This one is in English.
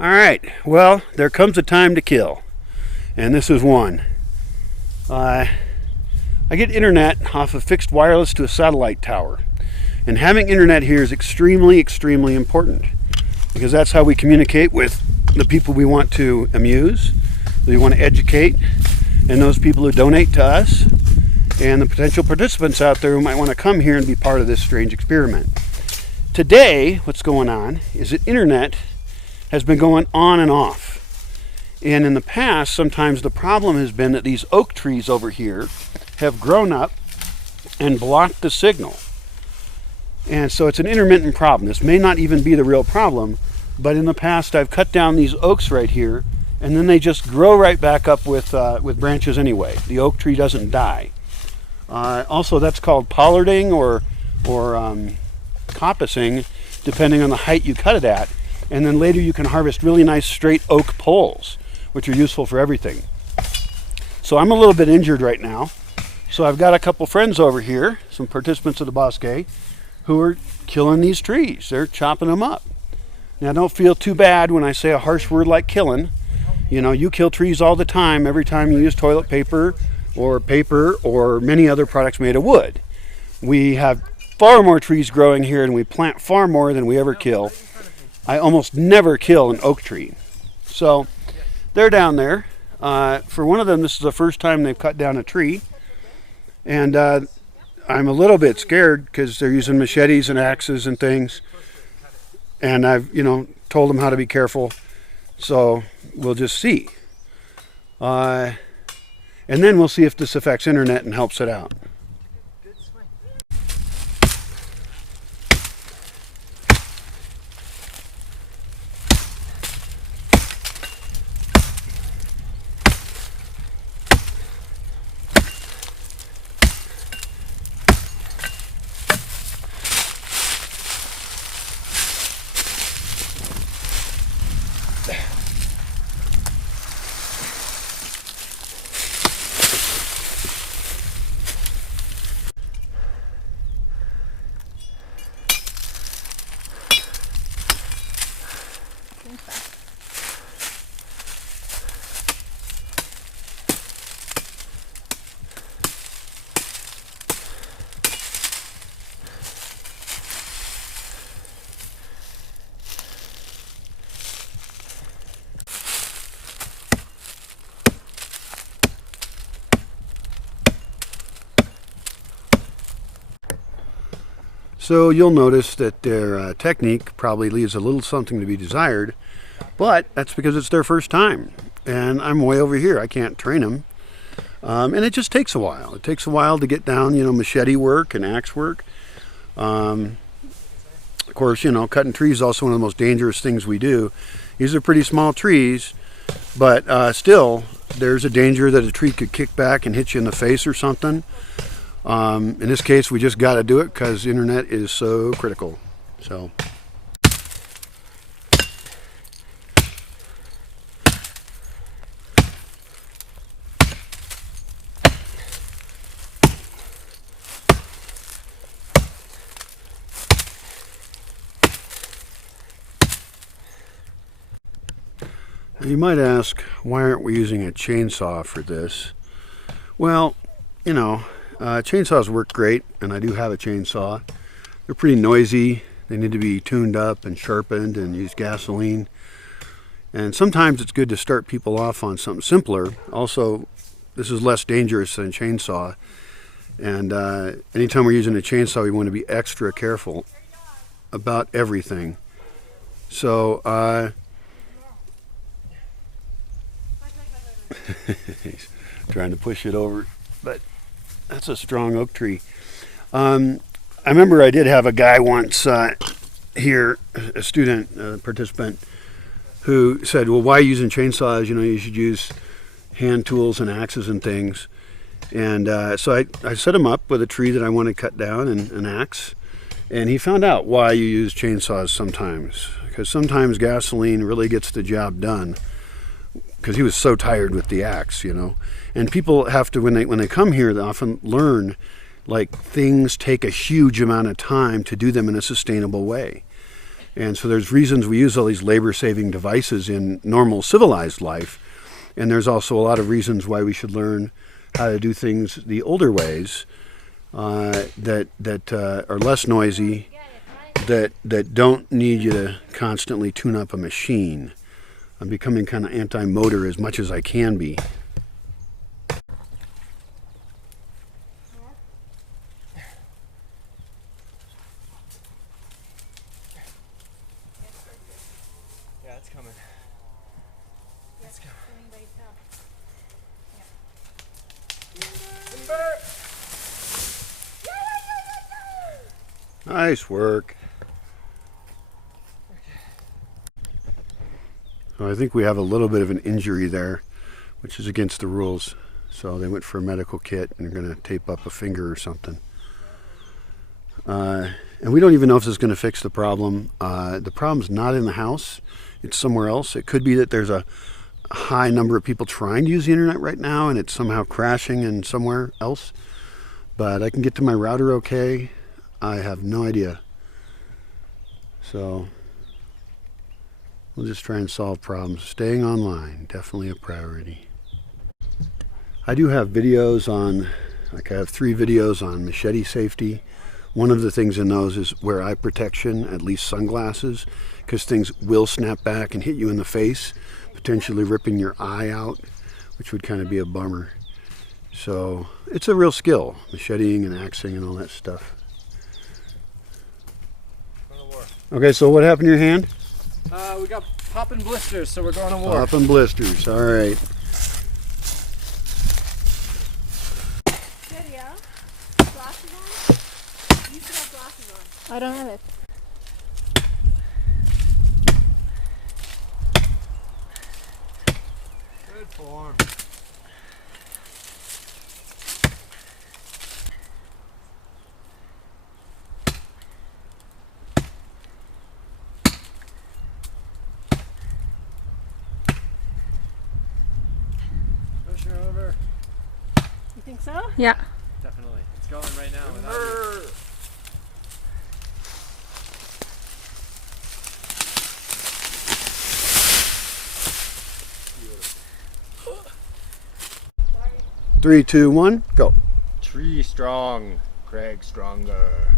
All right, well, there comes a time to kill, and this is one. I get internet off of fixed wireless to a satellite tower, and having internet here is extremely important because that's how we communicate with the people we want to amuse, we want to educate, and those people who donate to us, and the potential participants out there who might want to come here and be part of this strange experiment. Today, what's going on is that internet has been going on and off. And in the past, sometimes the problem has been that these oak trees over here have grown up and blocked the signal. And so it's an intermittent problem. This may not even be the real problem, but in the past I've cut down these oaks right here, and then they just grow right back up with branches anyway. The oak tree doesn't die. Also, that's called pollarding or coppicing, depending on the height you cut it at. And then later you can harvest really nice straight oak poles, which are useful for everything. So I'm a little bit injured right now. So I've got a couple friends over here, some participants of the Bosque, who are killing these trees. They're chopping them up. Now don't feel too bad when I say a harsh word like killing. You know, you kill trees all the time every time you use toilet paper or many other products made of wood. We have far more trees growing here and we plant far more than we ever kill. I almost never kill an oak tree. So they're down there. For one of them, this is the first time they've cut down a tree. And I'm a little bit scared because they're using machetes and axes and things. And I've, told them how to be careful. So we'll just see. And then we'll see if this affects internet and helps it out. So you'll notice that their technique probably leaves a little something to be desired, but that's because it's their first time. And I'm way over here. I can't train them. And it just takes a while. It takes a while to get down, machete work and axe work. Of course, cutting trees is also one of the most dangerous things we do. These are pretty small trees, but still, there's a danger that a tree could kick back and hit you in the face or something. In this case, we just got to do it because internet is so critical. So. You might ask, why aren't we using a chainsaw for this? Well, chainsaws work great, and I do have a chainsaw. They're pretty noisy. They need to be tuned up and sharpened and use gasoline. And sometimes it's good to start people off on something simpler. Also, this is less dangerous than a chainsaw. And anytime we're using a chainsaw, we want to be extra careful about everything. So, he's trying to push it over, but that's a strong oak tree. I remember I did have a guy once here, a student, a participant, who said, well, why using chainsaws? You should use hand tools and axes and things. And so I set him up with a tree that I want to cut down and an axe. And he found out why you use chainsaws sometimes. Because sometimes gasoline really gets the job done. Because he was so tired with the axe, And people have to, when they come here, they often learn, like, things take a huge amount of time to do them in a sustainable way. And so there's reasons we use all these labor-saving devices in normal civilized life. And there's also a lot of reasons why we should learn how to do things the older ways that are less noisy, that don't need you to constantly tune up a machine. I'm becoming kind of anti-motor as much as I can be. Yeah, it's coming. It's coming. Nice work. So I think we have a little bit of an injury there, which is against the rules. So they went for a medical kit and they're going to tape up a finger or something. And we don't even know if this is going to fix the problem. The problem's not in the house. It's somewhere else. It could be that there's a high number of people trying to use the internet right now and it's somehow crashing in somewhere else. But I can get to my router okay. I have no idea. So we'll just try and solve problems. Staying online, definitely a priority. I do have videos on, like I have 3 videos on machete safety. One of the things in those is wear eye protection, at least sunglasses, because things will snap back and hit you in the face, potentially ripping your eye out, which would kind of be a bummer. So it's a real skill, macheting and axing and all that stuff. Okay, so what happened to your hand? We got popping blisters, so we're going to war. Popping blisters, all right. Video. Glasses on? You should have glasses on. I don't have it. Good form. Push her over. You think so? Yeah. Definitely. It's going right now without you. Three, two, one, go. Tree strong, Craig stronger.